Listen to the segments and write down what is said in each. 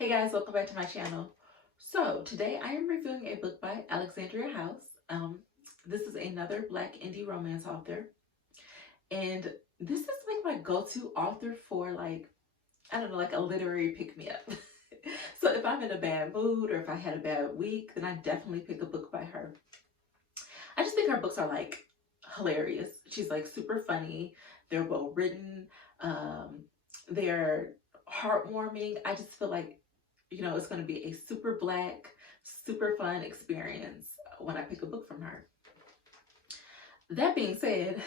Hey guys, welcome back to my channel. So today I am reviewing a book by Alexandria House. This is another Black indie romance author, and this is like my go-to author for I don't know, like a literary pick-me-up. So if I'm in a bad mood or if I had a bad week, then I definitely pick a book by her. I just think her books are like hilarious. She's like super funny. They're well written. Um, they're heartwarming. I just feel like, it's going to be a super Black, super fun experience when I pick a book from her. That being said,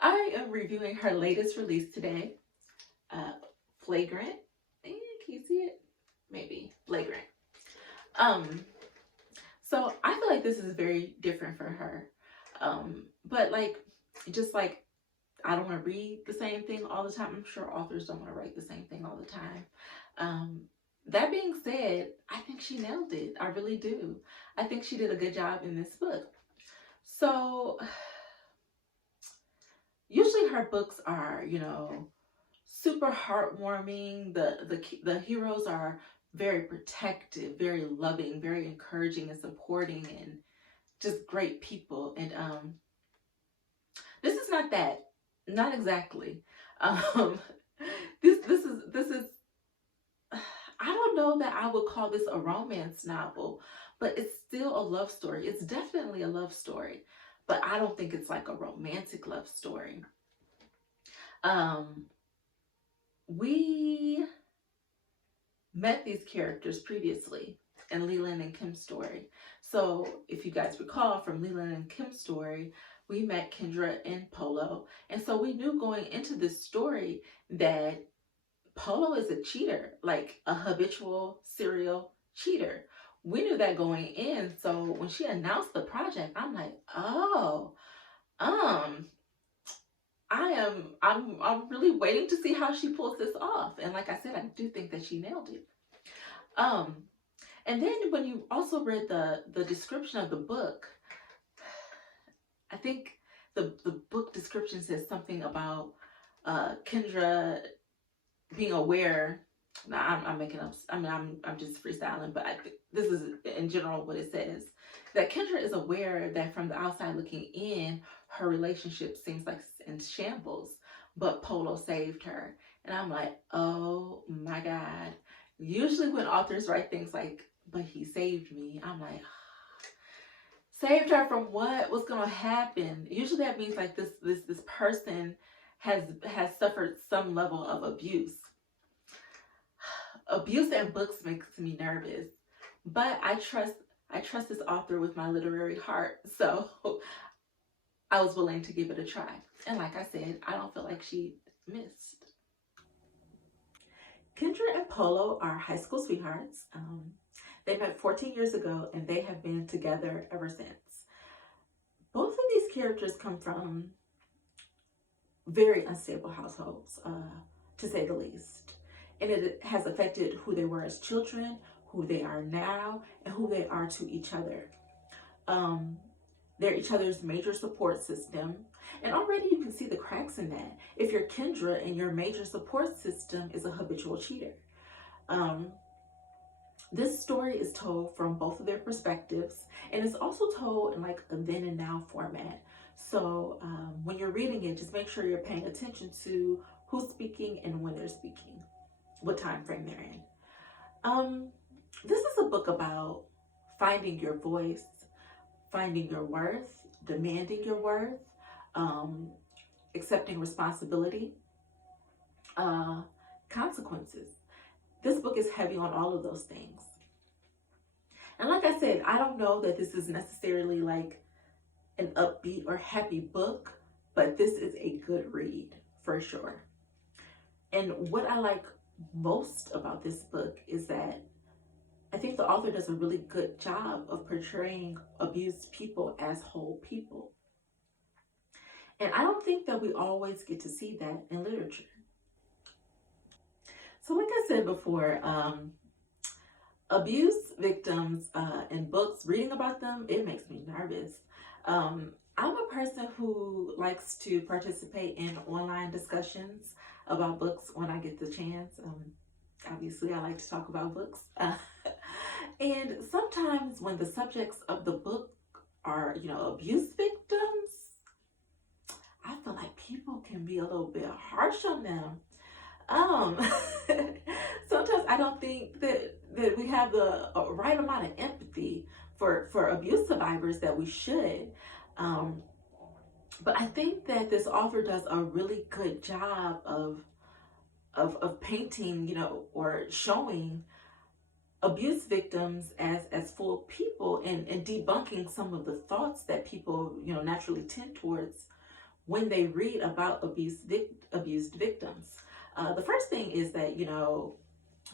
I am reviewing her latest release today, uh, Flagrant. Can you see it? Maybe Flagrant. Um, so I feel like this is very different for her. But just like I don't want to read the same thing all the time. I'm sure authors don't want to write the same thing all the time. Um, that being said, I think she nailed it. I really do. I think she did a good job in this book. So usually her books are, super heartwarming. The heroes are very protective, very loving, very encouraging and supporting, and just great people. And this is not that. Not exactly. Um, this is I don't know that I would call this a romance novel, but it's still a love story. It's definitely a love story, but I don't think it's like a romantic love story. Um, we met these characters previously in Leland and Kim's story. So if you guys recall from Leland and Kim's story, we met Kendra and Polo. And so we knew going into this story that Polo is a cheater, like a habitual serial cheater. We knew that going in. So when she announced the project, I'm like, oh, um, I'm really waiting to see how she pulls this off. And like I said, I do think that she nailed it. Um, and then when you also read the description of the book, I think the book description says something about Kendra being aware. Now I'm making up. I mean, I'm just freestyling, but I think this is in general what it says. That Kendra is aware that from the outside looking in, her relationship seems like it's in shambles, but Polo saved her. And I'm like, oh my God. Usually when authors write things like, but he saved me, I'm like, saved her from what? What's gonna happen? Usually that means like this person has suffered some level of abuse. Abuse in books makes me nervous, but I trust this author with my literary heart, so I was willing to give it a try. And like I said, I don't feel like she missed. Kendra and Polo are high school sweethearts. They met 14 years ago and they have been together ever since. Both of these characters come from very unstable households, to say the least. And it has affected who they were as children, who they are now, and who they are to each other. Um, they're each other's major support system. And already you can see the cracks in that. If you're Kendra and your major support system is a habitual cheater. Um, this story is told from both of their perspectives, and it's also told in like a then and now format. So when you're reading it, just make sure you're paying attention to who's speaking and when they're speaking, what time frame they're in. This is a book about finding your voice, finding your worth, demanding your worth, um, accepting responsibility, uh, consequences. This book is heavy on all of those things. And like I said, I don't know that this is necessarily like an upbeat or happy book, but this is a good read for sure. And what I like most about this book is that I think the author does a really good job of portraying abused people as whole people. And I don't think that we always get to see that in literature. So like I said before, abuse victims in books, reading about them, it makes me nervous. I'm a person who likes to participate in online discussions about books when I get the chance. Obviously, I like to talk about books. And sometimes when the subjects of the book are, abuse victims, I feel like people can be a little bit harsh on them. Um, Sometimes I don't think that we have the right amount of empathy for abuse survivors that we should. Um, but I think that this author does a really good job of painting, or showing abuse victims as full people, and debunking some of the thoughts that people, naturally tend towards when they read about abused victims. The first thing is that,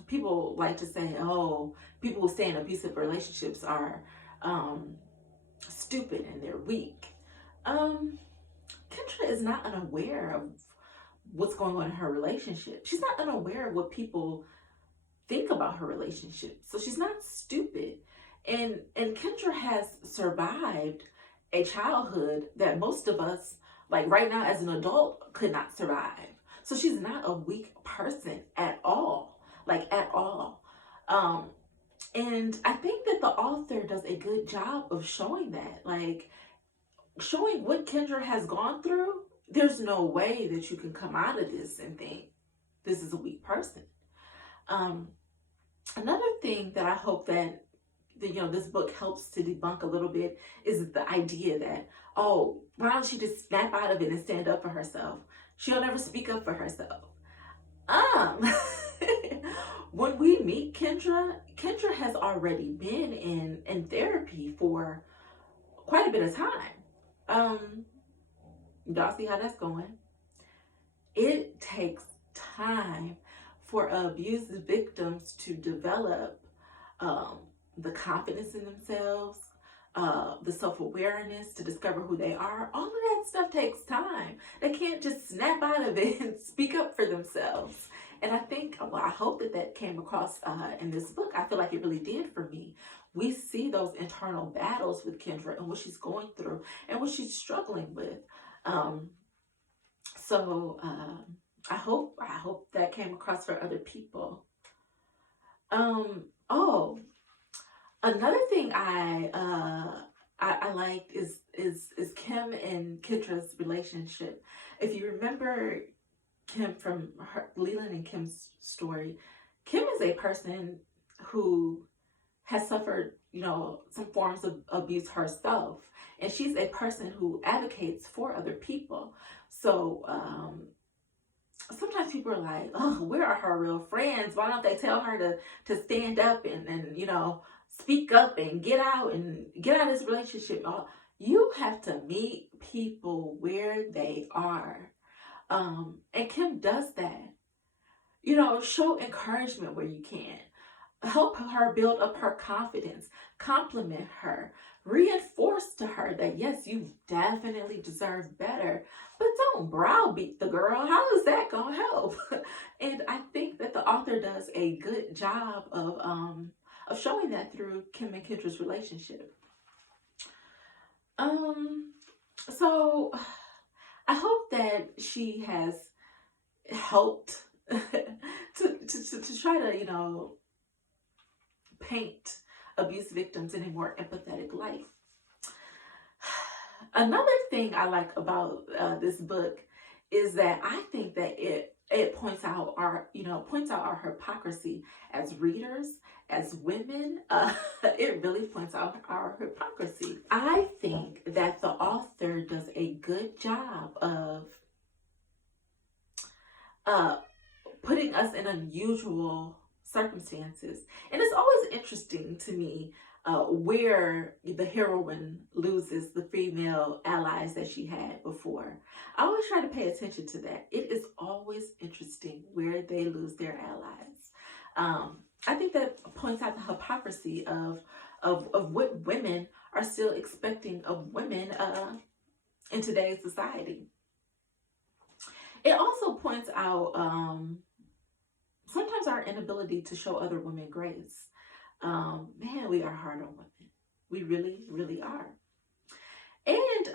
people like to say, oh, people who stay in abusive relationships are stupid and they're weak. Kendra is not unaware of what's going on in her relationship. She's not unaware of what people think about her relationship. So she's not stupid. And Kendra has survived a childhood that most of us, like right now as an adult, could not survive. So she's not a weak person at all. Like at all. And I think that the author does a good job of showing that. Like showing what Kendra has gone through. There's no way that you can come out of this and think this is a weak person. Another thing that I hope that this book helps to debunk a little bit is the idea that, oh, why don't she just snap out of it and stand up for herself? She'll never speak up for herself. When we meet Kendra has already been in therapy for quite a bit of time. Y'all see how that's going. It takes time for abuse victims to develop the confidence in themselves, the self-awareness to discover who they are. All of that stuff takes time. They can't just snap out of it and speak up for themselves. And I hope that came across in this book. I feel like it really did for me. We see those internal battles with Kendra and what she's going through and what she's struggling with. I hope that came across for other people. Another thing I liked is Kim and Kendra's relationship. If you remember Kim from Leland and Kim's story, Kim is a person who has suffered, some forms of abuse herself, and she's a person who advocates for other people. So sometimes people are like, oh, where are her real friends? Why don't they tell her to stand up and speak up and get out of this relationship? You have to meet people where they are. And Kim does that. Show encouragement where you can. Help her build up her confidence. Compliment her. Reinforce to her that, yes, you definitely deserve better. But don't browbeat the girl. How is that going to help? And I think that the author does a good job of showing that through Kim and Kendra's relationship. So I hope that she has helped to try to, paint abuse victims in a more empathetic light. Another thing I like about this book is that I think that it points out our hypocrisy as readers, as women. It really points out our hypocrisy. I think that the author does a good job of putting us in unusual circumstances. And it's always interesting to me where the heroine loses the female allies that she had before. I always try to pay attention to that. It is always interesting where they lose their allies. I think that points out the hypocrisy of what women are still expecting of women in today's society. It also points out sometimes our inability to show other women grace. Man, we are hard on women. We really, really are. And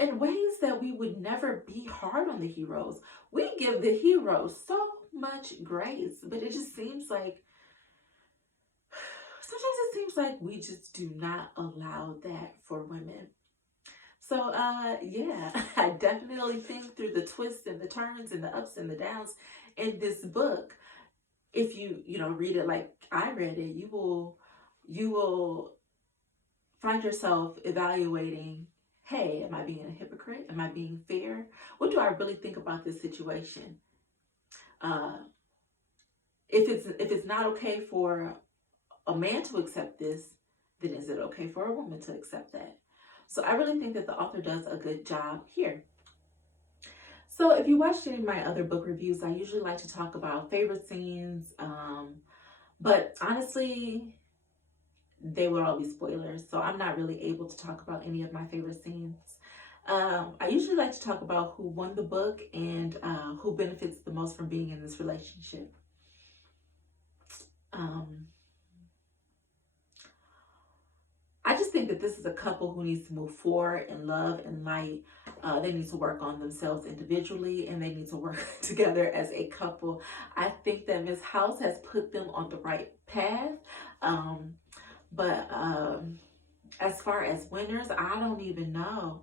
in ways that we would never be hard on the heroes, we give the heroes so much grace, but it just seems like sometimes it seems like we just do not allow that for women. So yeah, I definitely think through the twists and the turns and the ups and the downs in this book, if you know read it like I read it, you will find yourself evaluating, hey, am I being a hypocrite? Am I being fair? What do I really think about this situation? Uh, if it's not okay for a man to accept this, then is it okay for a woman to accept that? So I really think that the author does a good job here. So if you watched any of my other book reviews, I usually like to talk about favorite scenes, but honestly, they would all be spoilers, so I'm not really able to talk about any of my favorite scenes. I usually like to talk about who won the book and who benefits the most from being in this relationship. Um, I just think that this is a couple who needs to move forward in love and light. They need to work on themselves individually and they need to work together as a couple. I think that Miss House has put them on the right path. But as far as winners, I don't even know.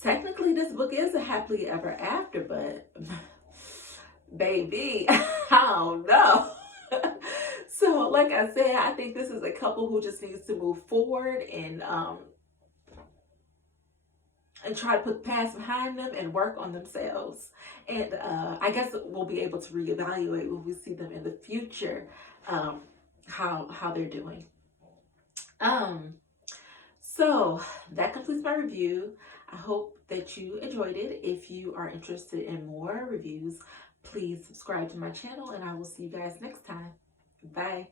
Technically, this book is a happily ever after, but baby, I don't know. So, like I said, I think this is a couple who just needs to move forward and try to put the past behind them and work on themselves. And I guess we'll be able to reevaluate when we see them in the future, how they're doing. So that completes my review. I hope that you enjoyed it. If you are interested in more reviews, please subscribe to my channel and I will see you guys next time. Bye.